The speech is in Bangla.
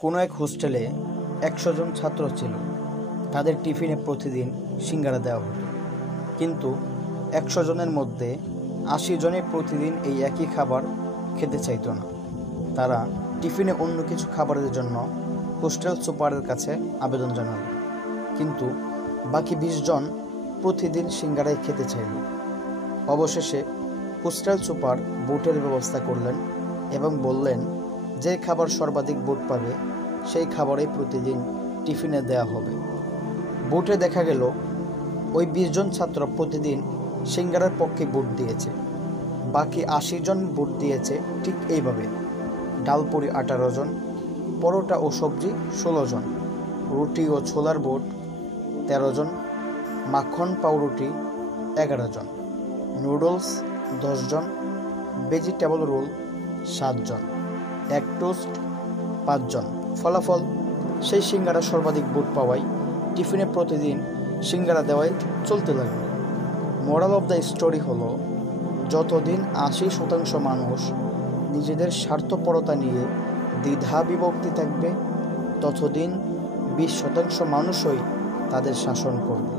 কোনো এক হোস্টেলে ১০০ জন ছাত্র ছিল। তাদের টিফিনে প্রতিদিন সিঙ্গারা দেওয়া হতো, কিন্তু ১০০ জনের মধ্যে ৮০ জনই প্রতিদিন এই একই খাবার খেতে চাইতো না। তারা টিফিনে অন্য কিছু খাবারের জন্য হোস্টেল সুপারের কাছে আবেদন জানাল, কিন্তু বাকি ২০ জন প্রতিদিন সিঙ্গারাই খেতে চাইল। অবশেষে হোস্টেল সুপার ভোটের ব্যবস্থা করলেন এবং বললেন, যে খাবার সর্বাধিক ভোট পাবে সেই খাবারই প্রতিদিন টিফিনে দেওয়া হবে। ভোটে দেখা গেল ওই ২০ জন ছাত্র প্রতিদিন সিঙ্গারার পক্ষে ভোট দিয়েছে। বাকি ৮০ জন ভোট দিয়েছে ঠিক এইভাবে: ডালপুরি ১৮ জন, পরোটা ও সবজি ১৬ জন, রুটি ও ছোলার ভোট ১৩ জন, মাখন পাউরুটি ১১ জন, নুডলস ১০ জন, ভেজিটেবল রোল ৭ জন, এগ টোস্ট ৫ জন। ফলাফল, সেই সিঙ্গারা সর্বাধিক ভোট পাওয়ায় টিফিনে প্রতিদিন সিঙ্গারা দেওয়াই চলতে লাগলো। মোরাল অফ দ্য স্টোরি হলো, যতদিন ৮০% মানুষ নিজেদের স্বার্থপরতা নিয়ে দ্বিধা বিভক্তি থাকবে, ততদিন ২০% মানুষই তাদের শাসন করবে।